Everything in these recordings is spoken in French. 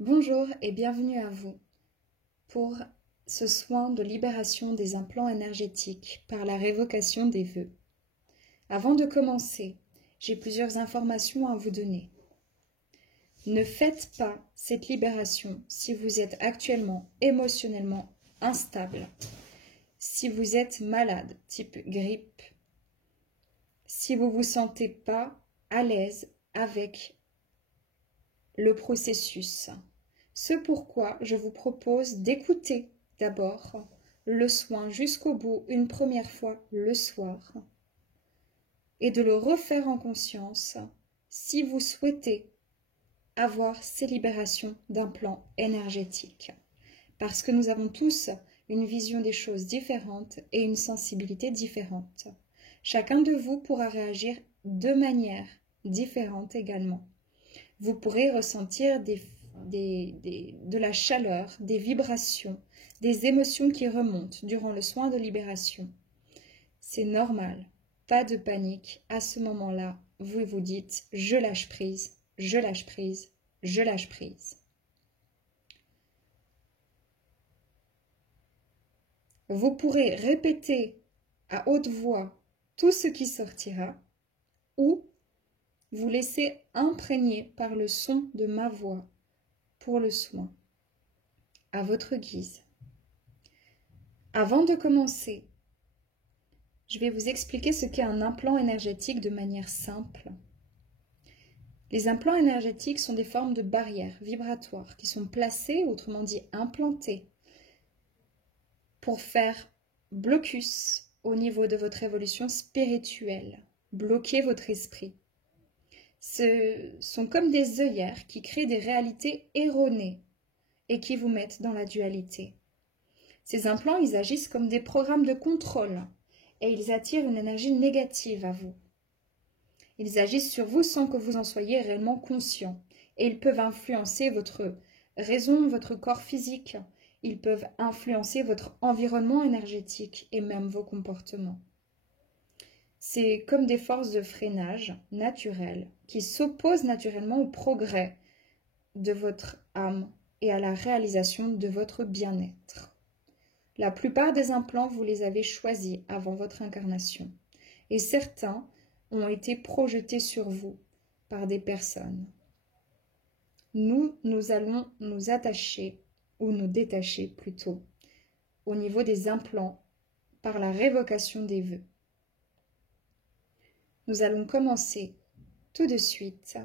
Bonjour et bienvenue à vous pour ce soin de libération des implants énergétiques par la révocation des vœux. Avant de commencer, j'ai plusieurs informations à vous donner. Ne faites pas cette libération si vous êtes actuellement émotionnellement instable, si vous êtes malade, type grippe, si vous ne vous sentez pas à l'aise avec le processus. Ce pourquoi je vous propose d'écouter d'abord le soin jusqu'au bout une première fois le soir et de le refaire en conscience si vous souhaitez avoir ces libérations d'implants énergétiques. Parce que nous avons tous une vision des choses différente et une sensibilité différente. Chacun de vous pourra réagir de manière différente également. Vous pourrez ressentir de la chaleur, des vibrations, des émotions qui remontent durant le soin de libération. C'est normal, pas de panique. À ce moment-là, vous vous dites « je lâche prise, je lâche prise, je lâche prise ». Vous pourrez répéter à haute voix tout ce qui sortira ou vous laisser imprégner par le son de ma voix pour le soin, à votre guise. Avant de commencer, je vais vous expliquer ce qu'est un implant énergétique de manière simple. Les implants énergétiques sont des formes de barrières vibratoires qui sont placées, autrement dit implantées, pour faire blocus au niveau de votre évolution spirituelle, bloquer votre esprit. Ce sont comme des œillères qui créent des réalités erronées et qui vous mettent dans la dualité. Ces implants, ils agissent comme des programmes de contrôle et ils attirent une énergie négative à vous. Ils agissent sur vous sans que vous en soyez réellement conscient et ils peuvent influencer votre raison, votre corps physique. Ils peuvent influencer votre environnement énergétique et même vos comportements. C'est comme des forces de freinage naturelles qui s'opposent naturellement au progrès de votre âme et à la réalisation de votre bien-être. La plupart des implants, vous les avez choisis avant votre incarnation et certains ont été projetés sur vous par des personnes. Nous allons nous attacher, ou nous détacher plutôt, au niveau des implants par la révocation des vœux. Nous allons commencer tout de suite.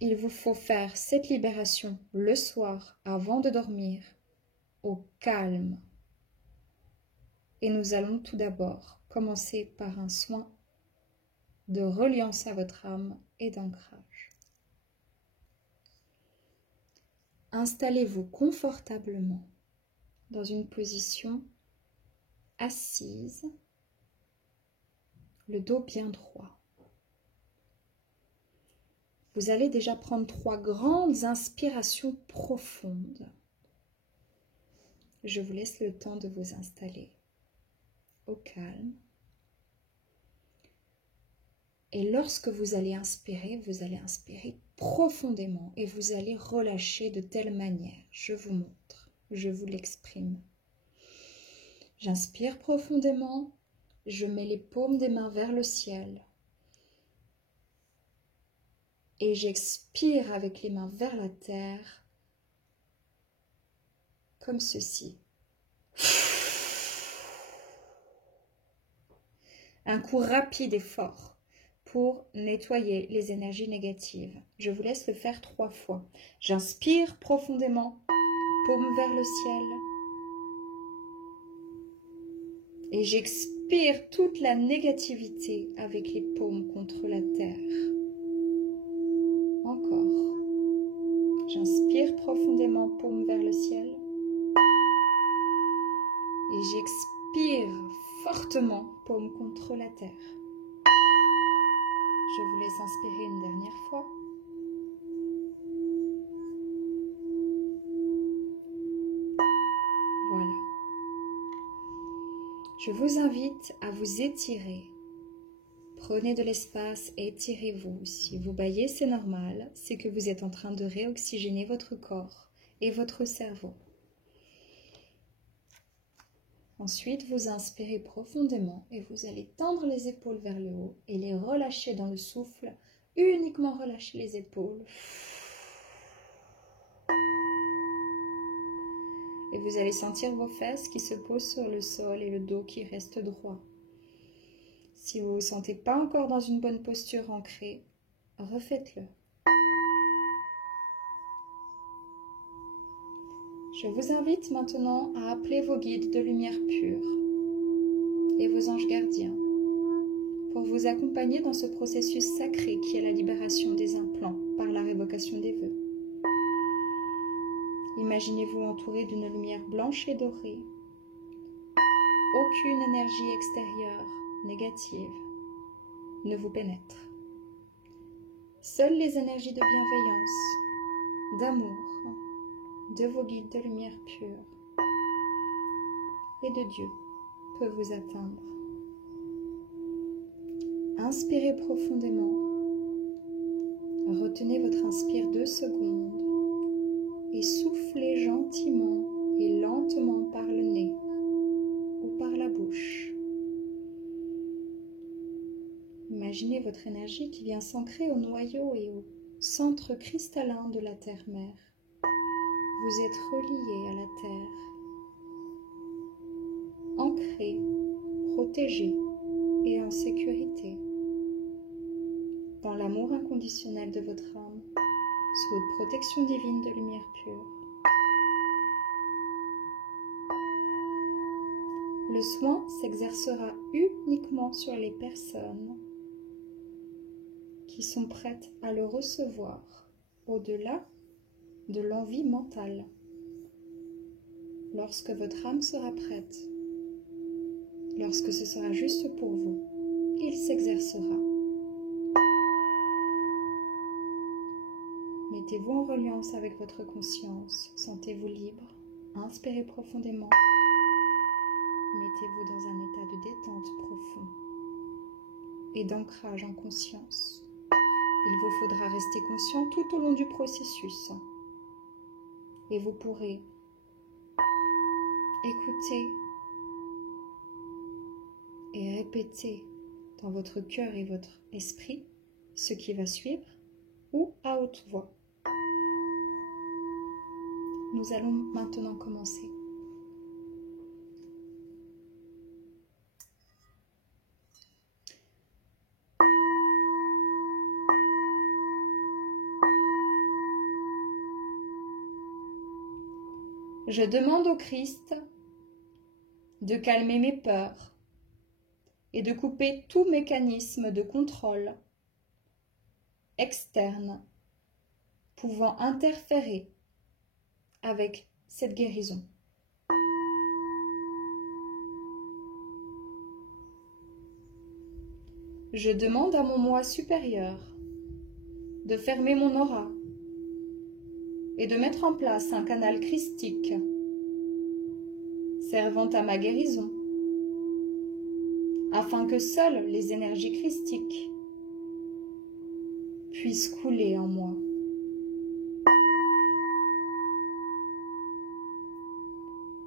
Il vous faut faire cette libération le soir avant de dormir, au calme. Et nous allons tout d'abord commencer par un soin de reliance à votre âme et d'ancrage. Installez-vous confortablement dans une position assise, le dos bien droit. Vous allez déjà prendre 3 grandes inspirations profondes. Je vous laisse le temps de vous installer au calme. Et lorsque vous allez inspirer profondément et vous allez relâcher de telle manière. Je vous montre, je vous l'exprime. J'inspire profondément, je mets les paumes des mains vers le ciel. Et j'expire avec les mains vers la terre, comme ceci. Un coup rapide et fort pour nettoyer les énergies négatives. Je vous laisse le faire 3 fois. J'inspire profondément, paume vers le ciel. Et j'expire toute la négativité avec les paumes contre la terre. Encore. J'inspire profondément, paume vers le ciel. Et j'expire fortement, paume contre la terre. Je vous laisse inspirer une dernière fois. Voilà. Je vous invite à vous étirer Prenez de l'espace, étirez-vous. Si vous bâillez, c'est normal, c'est que vous êtes en train de réoxygéner votre corps et votre cerveau. Ensuite, vous inspirez profondément et vous allez tendre les épaules vers le haut et les relâcher dans le souffle. Uniquement relâcher les épaules. Et vous allez sentir vos fesses qui se posent sur le sol et le dos qui reste droit. Si vous ne vous sentez pas encore dans une bonne posture ancrée, refaites-le. Je vous invite maintenant à appeler vos guides de lumière pure et vos anges gardiens pour vous accompagner dans ce processus sacré qui est la libération des implants par la révocation des vœux. Imaginez-vous entouré d'une lumière blanche et dorée. Aucune énergie extérieure négative ne vous pénètre. Seules les énergies de bienveillance, d'amour, de vos guides de lumière pure et de Dieu peuvent vous atteindre. Inspirez profondément. Retenez votre inspire 2 secondes et soufflez gentiment et lentement par le nez ou par la bouche. Imaginez votre énergie qui vient s'ancrer au noyau et au centre cristallin de la terre-mère. Vous êtes relié à la terre, ancré, protégé et en sécurité, dans l'amour inconditionnel de votre âme, sous votre protection divine de lumière pure. Le soin s'exercera uniquement sur les personnes qui sont prêtes à le recevoir au-delà de l'envie mentale. Lorsque votre âme sera prête, lorsque ce sera juste pour vous, il s'exercera. Mettez-vous en reliance avec votre conscience, sentez-vous libre, inspirez profondément, mettez-vous dans un état de détente profond et d'ancrage en conscience. Il vous faudra rester conscient tout au long du processus et vous pourrez écouter et répéter dans votre cœur et votre esprit ce qui va suivre ou à haute voix. Nous allons maintenant commencer. Je demande au Christ de calmer mes peurs et de couper tout mécanisme de contrôle externe pouvant interférer avec cette guérison. Je demande à mon moi supérieur de fermer mon aura et de mettre en place un canal christique servant à ma guérison, afin que seules les énergies christiques puissent couler en moi.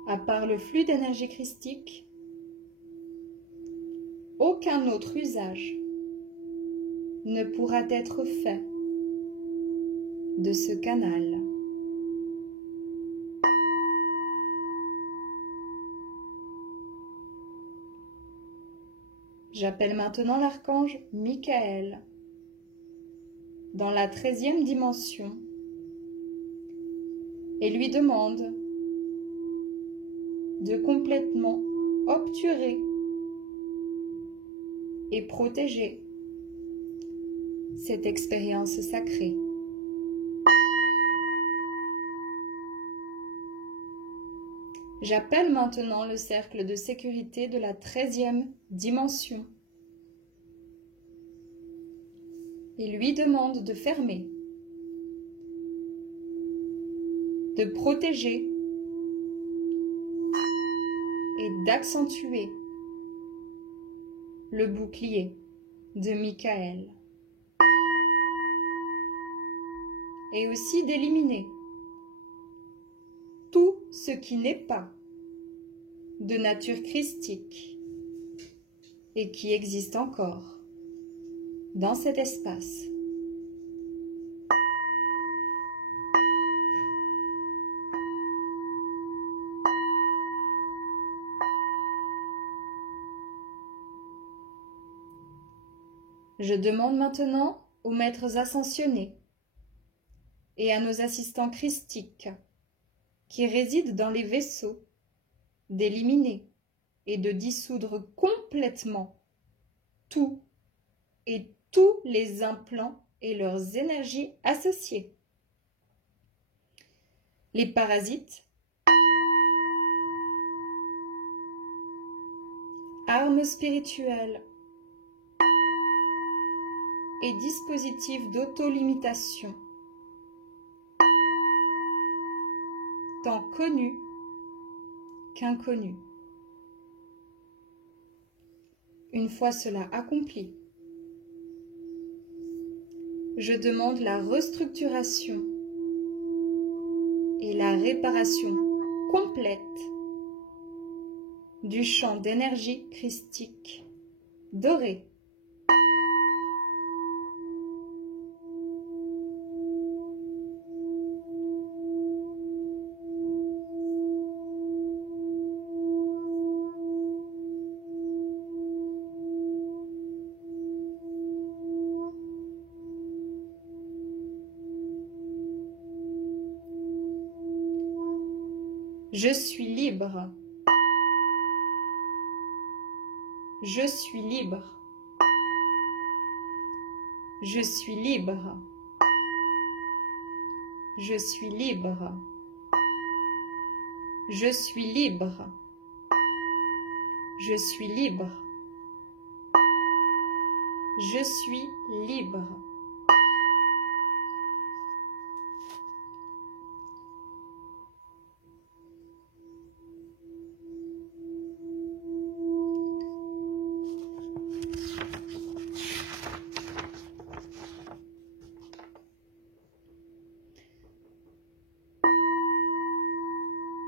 À part le flux d'énergie christique, aucun autre usage ne pourra être fait de ce canal. J'appelle maintenant l'archange Michael dans la 13e dimension et lui demande de complètement obturer et protéger cette expérience sacrée. J'appelle maintenant le cercle de sécurité de la 13e dimension et lui demande de fermer, de protéger et d'accentuer le bouclier de Michael. Et aussi d'éliminer tout ce qui n'est pas de nature christique et qui existe encore dans cet espace. Je demande maintenant aux maîtres ascensionnés et à nos assistants christiques qui résident dans les vaisseaux d'éliminer et de dissoudre complètement tout et tous les implants et leurs énergies associées. Les parasites, armes spirituelles et dispositifs d'auto-limitation, tant connus qu'inconnus. Une fois cela accompli, je demande la restructuration et la réparation complète du champ d'énergie christique doré. Je suis libre. Je suis libre. Je suis libre. Je suis libre. Je suis libre. Je suis libre. Je suis libre.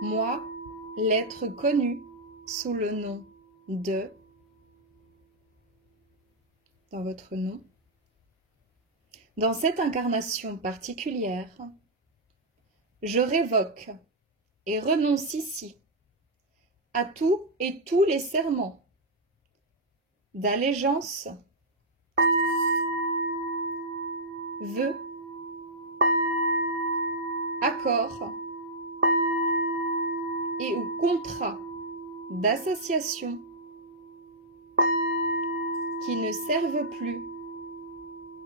Moi, l'être connu sous le nom de, dans votre nom, dans cette incarnation particulière, je révoque et renonce ici à tout et tous les serments d'allégeance, vœux, accords et ou contrats d'association qui ne servent plus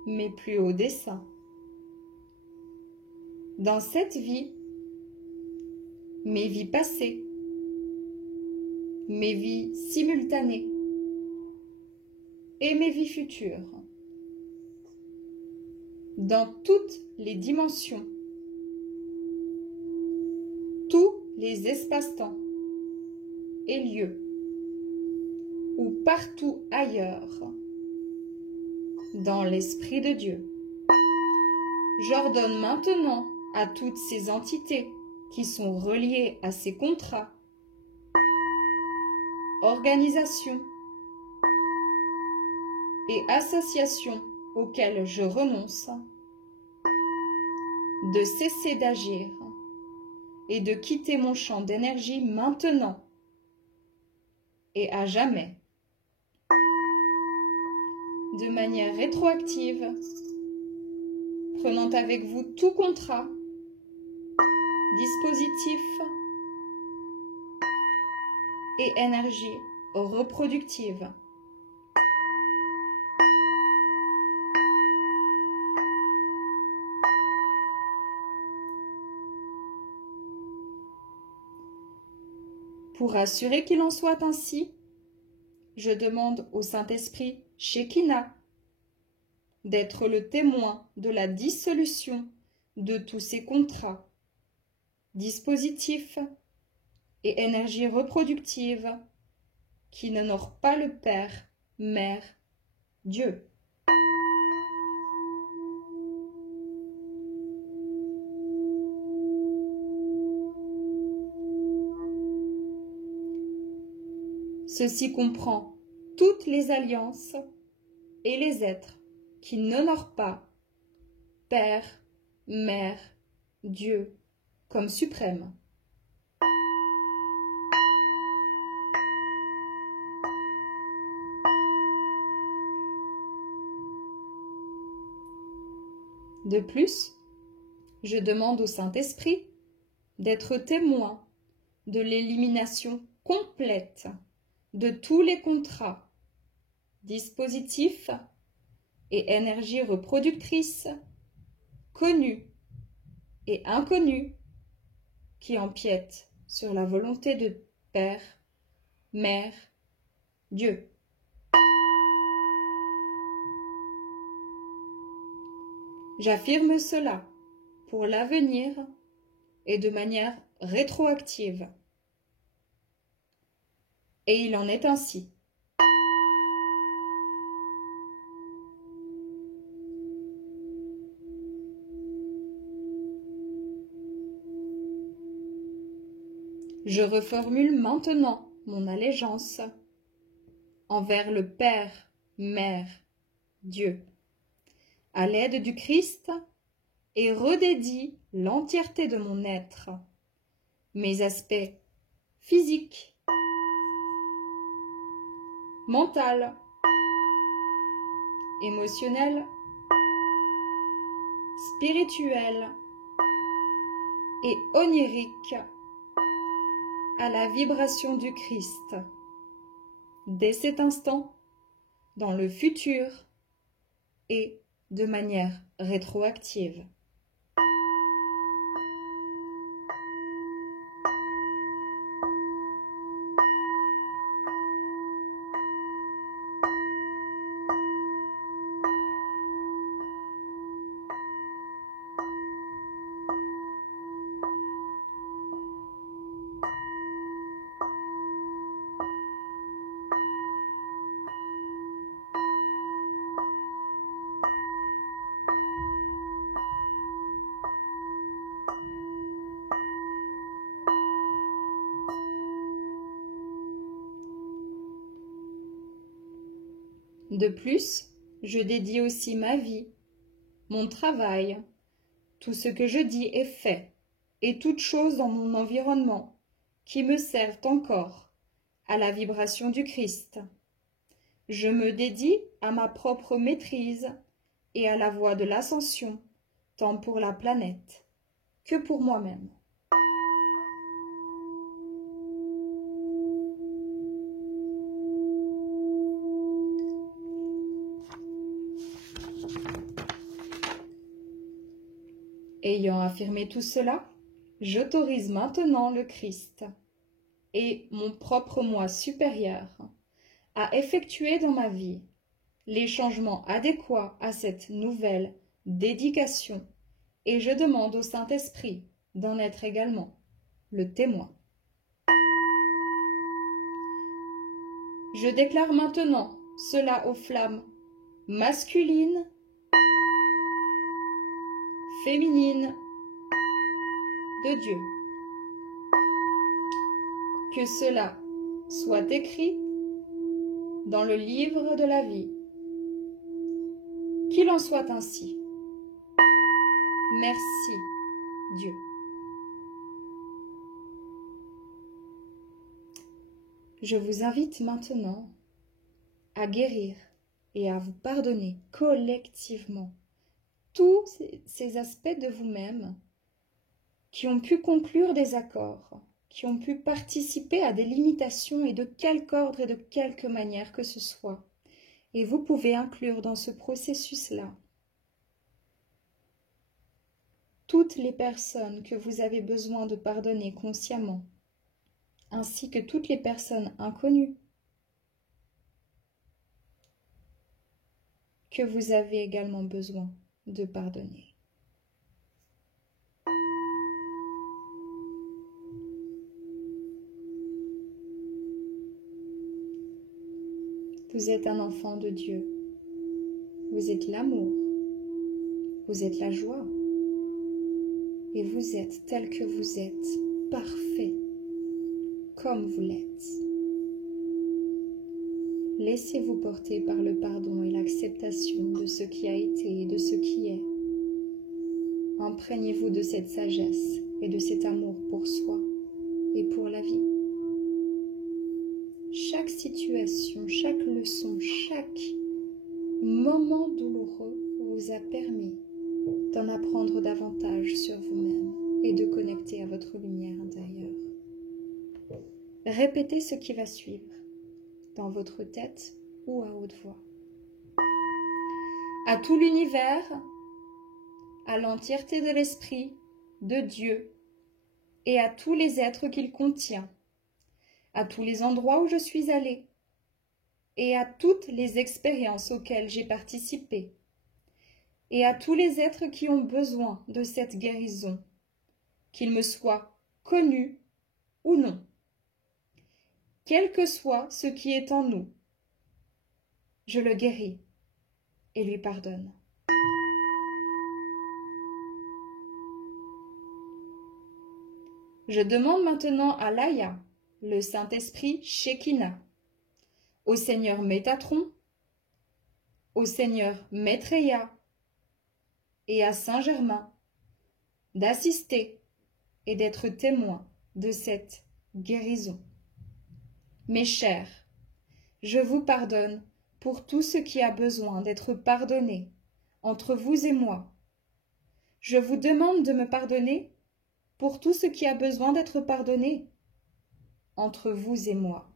mes plus hauts desseins. Dans cette vie, mes vies passées, mes vies simultanées et mes vies futures, dans toutes les dimensions, tous les espaces-temps et lieux, ou partout ailleurs, dans l'Esprit de Dieu. J'ordonne maintenant à toutes ces entités qui sont reliées à ces contrats, organisations et associations auxquelles je renonce, de cesser d'agir et de quitter mon champ d'énergie maintenant et à jamais, de manière rétroactive, prenant avec vous tout contrat, dispositif et énergie reproductive. Pour assurer qu'il en soit ainsi, je demande au Saint-Esprit Shekinah d'être le témoin de la dissolution de tous ces contrats, dispositifs et énergies reproductives qui n'honorent pas le Père, Mère, Dieu. Ceci comprend toutes les alliances et les êtres qui n'honorent pas Père, Mère, Dieu comme suprême. De plus, je demande au Saint-Esprit d'être témoin de l'élimination complète de tous les contrats, dispositifs et énergies reproductrices connus et inconnus qui empiètent sur la volonté de Père, Mère, Dieu. J'affirme cela pour l'avenir et de manière rétroactive. Et il en est ainsi. Je reformule maintenant mon allégeance envers le Père, Mère, Dieu, à l'aide du Christ, et redédie l'entièreté de mon être, mes aspects physiques, mental, émotionnel, spirituel et onirique à la vibration du Christ, dès cet instant, dans le futur et de manière rétroactive. De plus, je dédie aussi ma vie, mon travail, tout ce que je dis et fais, et toute chose dans mon environnement qui me servent encore à la vibration du Christ. Je me dédie à ma propre maîtrise et à la voie de l'ascension, tant pour la planète que pour moi-même. Ayant affirmé tout cela, j'autorise maintenant le Christ et mon propre moi supérieur à effectuer dans ma vie les changements adéquats à cette nouvelle dédication, et je demande au Saint-Esprit d'en être également le témoin. Je déclare maintenant cela aux flammes masculines, féminines de Dieu. Que cela soit écrit dans le livre de la vie. Qu'il en soit ainsi. Merci, Dieu. Je vous invite maintenant à guérir et à vous pardonner collectivement tous ces aspects de vous-même qui ont pu conclure des accords, qui ont pu participer à des limitations et de quelque ordre et de quelque manière que ce soit. Et vous pouvez inclure dans ce processus-là toutes les personnes que vous avez besoin de pardonner consciemment, ainsi que toutes les personnes inconnues que vous avez également besoin de pardonner. Vous êtes un enfant de Dieu. Vous êtes l'amour. Vous êtes la joie. Et vous êtes tel que vous êtes, parfait, comme vous l'êtes. Laissez-vous porter par le pardon et l'acceptation de ce qui a été et de ce qui est. Imprégnez-vous de cette sagesse et de cet amour pour soi et pour la vie. Chaque situation, chaque leçon, chaque moment douloureux vous a permis d'en apprendre davantage sur vous-même et de connecter à votre lumière intérieure. Répétez ce qui va suivre, dans votre tête ou à haute voix. À tout l'univers, à l'entièreté de l'esprit, de Dieu, et à tous les êtres qu'il contient, à tous les endroits où je suis allée, et à toutes les expériences auxquelles j'ai participé, et à tous les êtres qui ont besoin de cette guérison, qu'ils me soient connus ou non, quel que soit ce qui est en nous, je le guéris et lui pardonne. Je demande maintenant à Laïa, le Saint-Esprit Shekinah, au Seigneur Métatron, au Seigneur Maitreya et à Saint-Germain d'assister et d'être témoin de cette guérison. Mes chers, je vous pardonne pour tout ce qui a besoin d'être pardonné entre vous et moi. Je vous demande de me pardonner pour tout ce qui a besoin d'être pardonné entre vous et moi.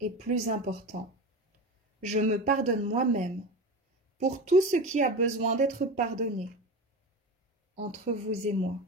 Et plus important, je me pardonne moi-même pour tout ce qui a besoin d'être pardonné entre vous et moi.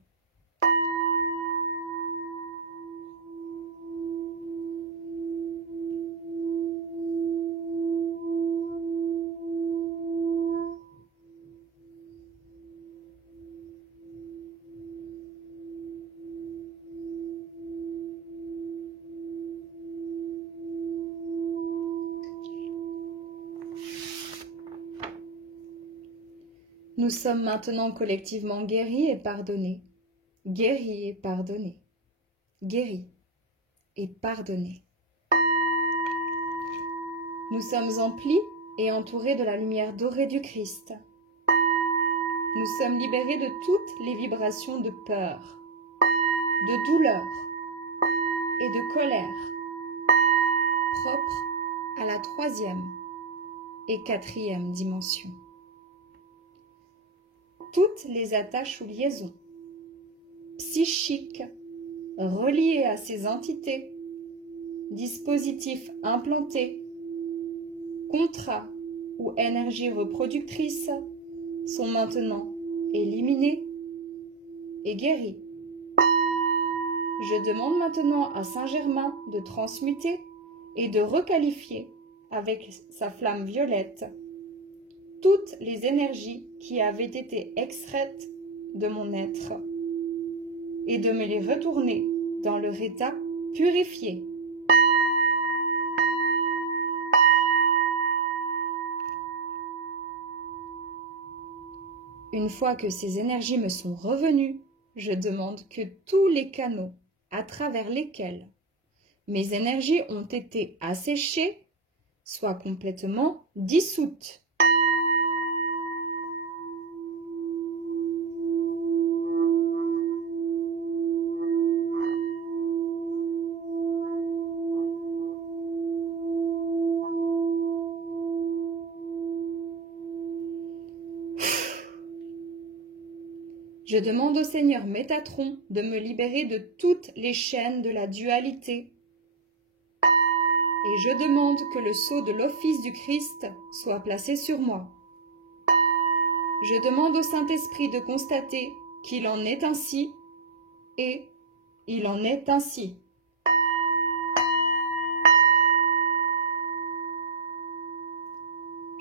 Nous sommes maintenant collectivement guéris et pardonnés. Guéris et pardonnés. Guéris et pardonnés. Nous sommes emplis et entourés de la lumière dorée du Christ. Nous sommes libérés de toutes les vibrations de peur, de douleur et de colère, propres à la 3e et 4e dimension. Toutes les attaches ou liaisons psychiques reliées à ces entités, dispositifs implantés, contrats ou énergies reproductrices sont maintenant éliminés et guéris. Je demande maintenant à Saint-Germain de transmuter et de requalifier avec sa flamme violette toutes les énergies qui avaient été extraites de mon être et de me les retourner dans leur état purifié. Une fois que ces énergies me sont revenues, je demande que tous les canaux à travers lesquels mes énergies ont été asséchées soient complètement dissoutes. Je demande au Seigneur Métatron de me libérer de toutes les chaînes de la dualité. Et je demande que le sceau de l'office du Christ soit placé sur moi. Je demande au Saint-Esprit de constater qu'il en est ainsi, et il en est ainsi.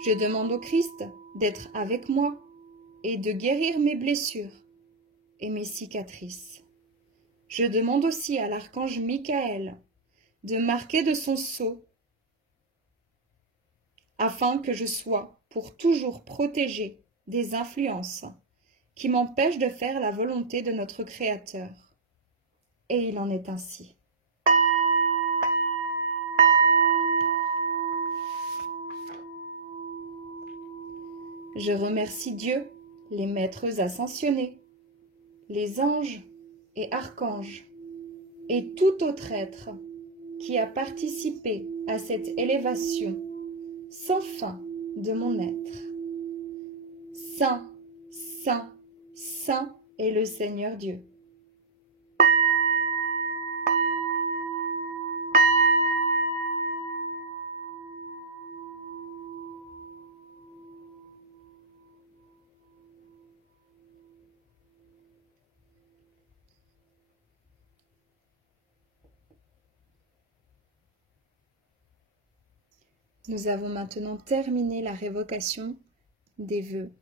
Je demande au Christ d'être avec moi et de guérir mes blessures et mes cicatrices. Je demande aussi à l'archange Michael de marquer de son sceau afin que je sois pour toujours protégée des influences qui m'empêchent de faire la volonté de notre Créateur. Et il en est ainsi. Je remercie Dieu, les maîtres ascensionnés, les anges et archanges, et tout autre être qui a participé à cette élévation sans fin de mon être. Saint, Saint, Saint est le Seigneur Dieu. Nous avons maintenant terminé la révocation des vœux.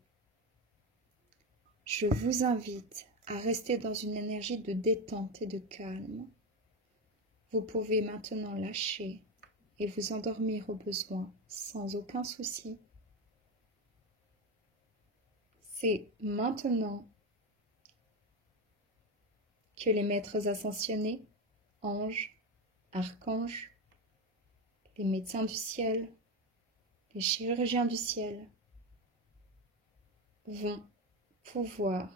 Je vous invite à rester dans une énergie de détente et de calme. Vous pouvez maintenant lâcher et vous endormir au besoin sans aucun souci. C'est maintenant que les maîtres ascensionnés, anges, archanges, les médecins du ciel, les chirurgiens du ciel vont pouvoir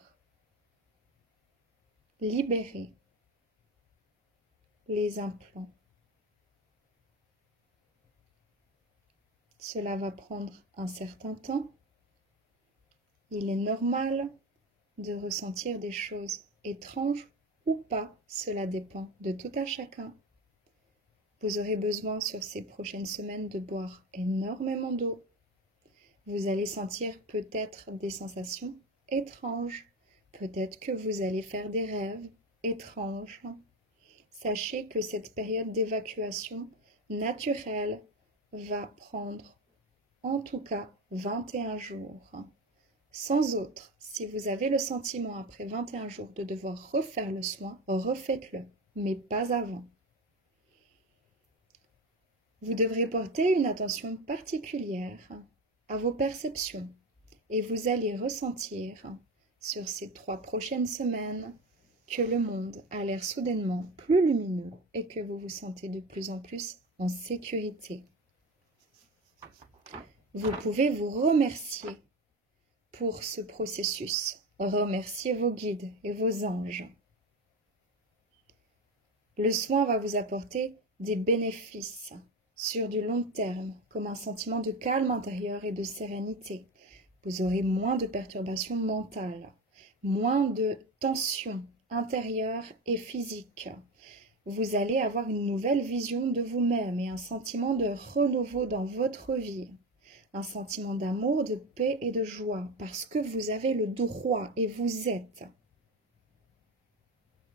libérer les implants. Cela va prendre un certain temps. Il est normal de ressentir des choses étranges ou pas, cela dépend de tout à chacun. Vous aurez besoin sur ces prochaines semaines de boire énormément d'eau. Vous allez sentir peut-être des sensations étranges. Peut-être que vous allez faire des rêves étranges. Sachez que cette période d'évacuation naturelle va prendre en tout cas 21 jours. Sans autre, si vous avez le sentiment après 21 jours de devoir refaire le soin, refaites-le, mais pas avant. Vous devrez porter une attention particulière à vos perceptions et vous allez ressentir sur ces 3 prochaines semaines que le monde a l'air soudainement plus lumineux et que vous vous sentez de plus en plus en sécurité. Vous pouvez vous remercier pour ce processus. Remerciez vos guides et vos anges. Le soin va vous apporter des bénéfices sur du long terme, comme un sentiment de calme intérieur et de sérénité. Vous aurez moins de perturbations mentales, moins de tensions intérieures et physiques. Vous allez avoir une nouvelle vision de vous-même et un sentiment de renouveau dans votre vie. Un sentiment d'amour, de paix et de joie, parce que vous avez le droit et vous êtes.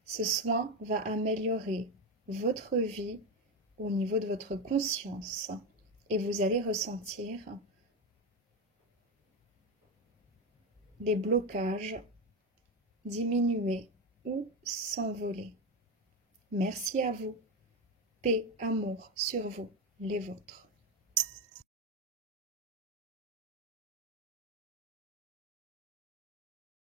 Ce soin va améliorer votre vie au niveau de votre conscience et vous allez ressentir les blocages diminuer ou s'envoler. Merci à vous. Paix, amour sur vous, les vôtres.